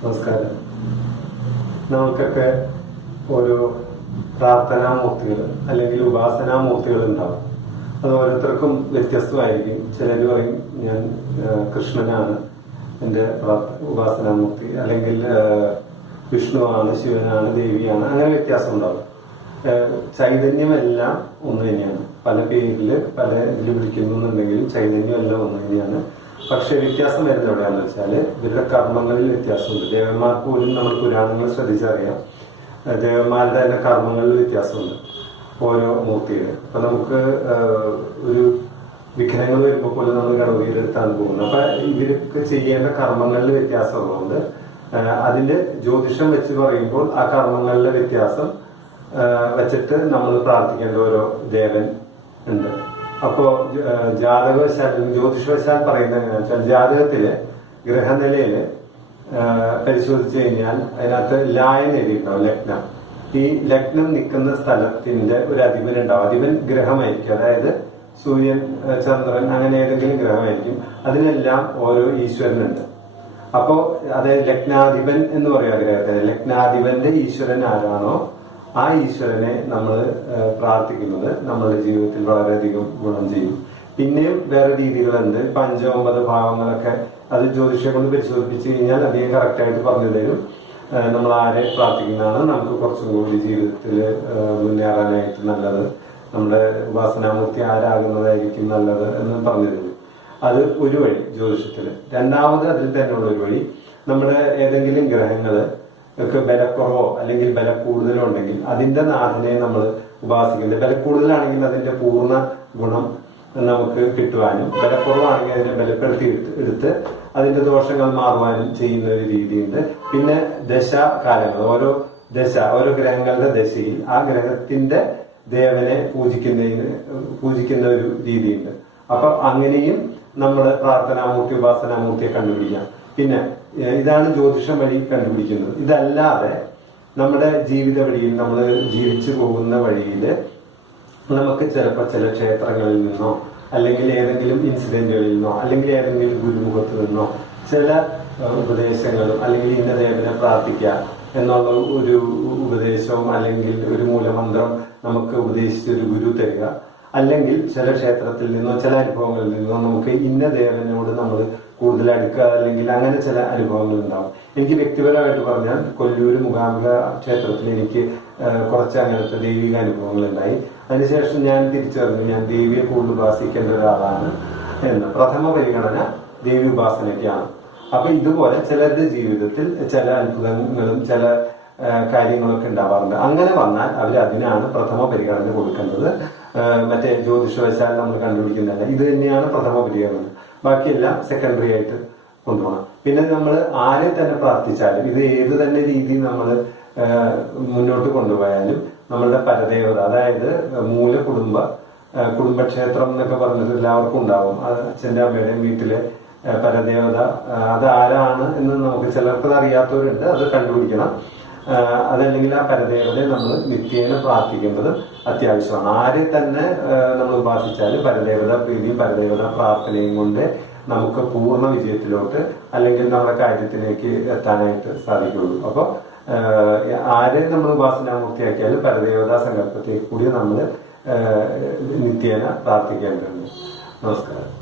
നമസ്കാരം. നമുക്കൊക്കെ ഓരോ പ്രാർത്ഥനാമൂർത്തികൾ അല്ലെങ്കിൽ ഉപാസനാമൂർത്തികൾ ഉണ്ടാവും. അത് ഓരോരുത്തർക്കും വ്യത്യസ്തമായിരിക്കും. ചിലർ പറയും ഞാൻ കൃഷ്ണനാണ് എൻ്റെ ഉപാസനാമൂർത്തി, അല്ലെങ്കിൽ വിഷ്ണുവാണ്, ശിവനാണ്, ദേവിയാണ്, അങ്ങനെ വ്യത്യാസം ഉണ്ടാവും. ചൈതന്യമെല്ലാം ഒന്ന് തന്നെയാണ്. പല പേരിൽ പല ഇതിൽ വിളിക്കുന്നുണ്ടെങ്കിലും ചൈതന്യമെല്ലാം ഒന്ന് തന്നെയാണ്. പക്ഷെ വ്യത്യാസം വരുന്നത് എവിടെയാണെന്ന് വെച്ചാൽ ഇവരുടെ കർമ്മങ്ങളിൽ വ്യത്യാസമുണ്ട്. ദേവന്മാർക്ക് പോലും നമ്മൾ പുരാണങ്ങൾ ശ്രദ്ധിച്ചറിയാം, ദേവന്മാരുടെ തന്നെ കർമ്മങ്ങളിൽ വ്യത്യാസമുണ്ട് ഓരോ മൂർത്തിയുടെ. അപ്പൊ നമുക്ക് ഒരു വിഘ്നങ്ങൾ വരുമ്പോൾ പോലും നമ്മൾ ഗണപതിയുടെ അടുത്താണ് പോകുന്നത്. അപ്പൊ ഇവർക്ക് ചെയ്യേണ്ട കർമ്മങ്ങളിൽ വ്യത്യാസമുള്ളതുകൊണ്ട് അതിന്റെ ജ്യോതിഷം വെച്ച് പറയുമ്പോൾ ആ കർമ്മങ്ങളിലെ വ്യത്യാസം വെച്ചിട്ട് നമ്മൾ പ്രാർത്ഥിക്കേണ്ട ഓരോ ദേവൻ ഉണ്ട്. അപ്പോ ജാതകവശാൽ ജ്യോതിഷവശാൽ പറയുന്നത് എങ്ങനെയാ വെച്ചാൽ ജാതകത്തില് ഗ്രഹനിലയില് പരിശോധിച്ചു കഴിഞ്ഞാൽ അതിനകത്ത് ലായൻ എഴുതിയിട്ടുണ്ടാവും, ലഗ്നം. ഈ ലഗ്നം നിൽക്കുന്ന സ്ഥലത്തിന്റെ ഒരു അധിപൻ ഉണ്ടാവും. അധിപൻ ഗ്രഹമായിരിക്കും, അതായത് സൂര്യൻ, ചന്ദ്രൻ, അങ്ങനെ ഏതെങ്കിലും ഗ്രഹമായിരിക്കും. അതിനെല്ലാം ഓരോ ഈശ്വരനുണ്ട്. അപ്പോ അതായത് ലഗ്നാധിപൻ എന്ന് പറയുക ഗ്രഹത്തിന്. ലഗ്നാധിപന്റെ ഈശ്വരൻ ആരാണോ ആ ഈശ്വരനെ നമ്മൾ പ്രാർത്ഥിക്കുന്നത് നമ്മളുടെ ജീവിതത്തിൽ വളരെയധികം ഗുണം ചെയ്യും. പിന്നെയും വേറെ രീതികളുണ്ട്. 5-9 ഭാവങ്ങളൊക്കെ അത് ജ്യോതിഷയെ കൊണ്ട് പരിശോധിപ്പിച്ചു കഴിഞ്ഞാൽ അധികം കറക്റ്റായിട്ട് പറഞ്ഞു തരും. നമ്മൾ ആരെ പ്രാർത്ഥിക്കുന്നതാണ് നമുക്ക് കുറച്ചും കൂടി ജീവിതത്തിൽ മുന്നേറാനായിട്ട് നല്ലത്, നമ്മുടെ ഉപാസനാമൂർത്തി ആരാകുന്നതായിരിക്കും നല്ലത് എന്ന് പറഞ്ഞു തരും. അത് ഒരു വഴി ജ്യോതിഷത്തില്. രണ്ടാമത് അതിൽ തന്നെയുള്ള ഒരു വഴി, നമ്മുടെ ഏതെങ്കിലും ഗ്രഹങ്ങള് ഒക്കെ ബലക്കുറവോ അല്ലെങ്കിൽ ബല കൂടുതലോ ഉണ്ടെങ്കിൽ അതിന്റെ നാഥനെ നമ്മൾ ഉപാസിക്കുന്നത്. ബല കൂടുതലാണെങ്കിൽ അതിന്റെ പൂർണ്ണ ഗുണം നമുക്ക് കിട്ടുവാനും, ബലക്കുറവാണെങ്കിൽ അതിനെ ബലപ്പെടുത്തി എടുത്ത് അതിന്റെ ദോഷങ്ങൾ മാറുവാനും ചെയ്യുന്ന ഒരു രീതിയുണ്ട്. പിന്നെ ദശാകാലങ്ങൾ, ഓരോ ഗ്രഹങ്ങളുടെ ദശയിൽ ആ ഗ്രഹത്തിന്റെ ദേവനെ പൂജിക്കുന്ന ഒരു രീതിയുണ്ട്. അപ്പൊ അങ്ങനെയും നമ്മൾ പ്രാർത്ഥനാമൂർത്തി, ഉപാസനാമൂർത്തിയെ കണ്ടുപിടിക്കാം. പിന്നെ ഇതാണ് ജ്യോതിഷം വഴി കണ്ടുപിടിക്കുന്നത്. ഇതല്ലാതെ നമ്മുടെ ജീവിത വഴിയിൽ, നമ്മൾ ജീവിച്ചു പോകുന്ന വഴിയിൽ നമുക്ക് ചിലപ്പോൾ ചില ക്ഷേത്രങ്ങളിൽ നിന്നോ അല്ലെങ്കിൽ ഏതെങ്കിലും ഇൻസിഡന്റുകളിൽ നിന്നോ അല്ലെങ്കിൽ ഏതെങ്കിലും ഗുരുമുഖത്ത് നിന്നോ ചില ഉപദേശങ്ങളും അല്ലെങ്കിൽ ഇന്ന ദേവനെ പ്രാർത്ഥിക്കുക എന്നുള്ള ഒരു ഉപദേശവും അല്ലെങ്കിൽ ഒരു മൂലമന്ത്രം നമുക്ക് ഉപദേശിച്ചൊരു ഗുരു തരിക, അല്ലെങ്കിൽ ചില ക്ഷേത്രത്തിൽ നിന്നോ ചില അനുഭവങ്ങളിൽ നിന്നോ നമുക്ക് ഇന്ന ദേവനോട് നമ്മൾ കൂടുതൽ അടുക്കുക, അല്ലെങ്കിൽ അങ്ങനെ ചില അനുഭവങ്ങൾ ഉണ്ടാവും. എനിക്ക് വ്യക്തിപരമായിട്ട് പറഞ്ഞാൽ കൊല്ലൂര് മൂകാംബിക ക്ഷേത്രത്തിൽ എനിക്ക് കുറച്ച് അങ്ങനത്തെ ദൈവിക അനുഭവങ്ങൾ ഉണ്ടായി. അതിനുശേഷം ഞാൻ തിരിച്ചറിഞ്ഞു ഞാൻ ദേവിയെ കൂടുതൽ ഉപാസിക്കേണ്ട ഒരാളാണ് എന്ന്. പ്രഥമ പരിഗണന ദേവി ഉപാസനയ്ക്കാണ്. അപ്പൊ ഇതുപോലെ ചിലരുടെ ജീവിതത്തിൽ ചില അത്ഭുതങ്ങളും ചില കാര്യങ്ങളൊക്കെ ഉണ്ടാവാറുണ്ട്. അങ്ങനെ വന്നാൽ അവർ അതിനാണ് പ്രഥമ പരിഗണന കൊടുക്കേണ്ടത്. മറ്റേ ജ്യോതിഷവശാൽ നമ്മൾ കണ്ടുപിടിക്കുന്നതല്ല, ഇത് തന്നെയാണ് പ്രഥമ പരിഗണന. ബാക്കിയെല്ലാം സെക്കൻഡറി ആയിട്ട് കൊണ്ടുപോകണം. പിന്നെ നമ്മൾ ആരെ തന്നെ പ്രാർത്ഥിച്ചാലും, ഇത് ഏത് തന്നെ രീതി നമ്മൾ മുന്നോട്ട് കൊണ്ടുപോയാലും നമ്മളുടെ പരദേവത, അതായത് മൂല കുടുംബക്ഷേത്രം എന്നൊക്കെ പറഞ്ഞിട്ട് എല്ലാവർക്കും ഉണ്ടാവും. അച്ഛൻ്റെ അമ്മയുടെയും വീട്ടിലെ പരദേവത അത് ആരാണ് എന്ന് നമുക്ക് ചിലർക്ക് അറിയാത്തവരുണ്ട്, അത് കണ്ടുപിടിക്കണം. അതല്ലെങ്കിൽ ആ പരദേവതയെ നമ്മൾ നിത്യേന പ്രാർത്ഥിക്കേണ്ടത് അത്യാവശ്യമാണ്. ആരെ തന്നെ നമ്മൾ ഉപാസിച്ചാലും പരദേവത പ്രീതിയും പരദേവത പ്രാർത്ഥനയും കൊണ്ട് നമുക്ക് പൂർണ്ണ വിജയത്തിലോട്ട് അല്ലെങ്കിൽ നമ്മുടെ കാര്യത്തിലേക്ക് എത്താനായിട്ട് സാധിക്കുള്ളൂ. അപ്പോൾ ആരെ നമ്മൾ ഉപാസനാമൂർത്തിയാക്കിയാലും പരദേവതാ സങ്കല്പത്തെ കൂടി നമ്മൾ നിത്യേന പ്രാർത്ഥിക്കേണ്ടതുണ്ട്. നമസ്കാരം.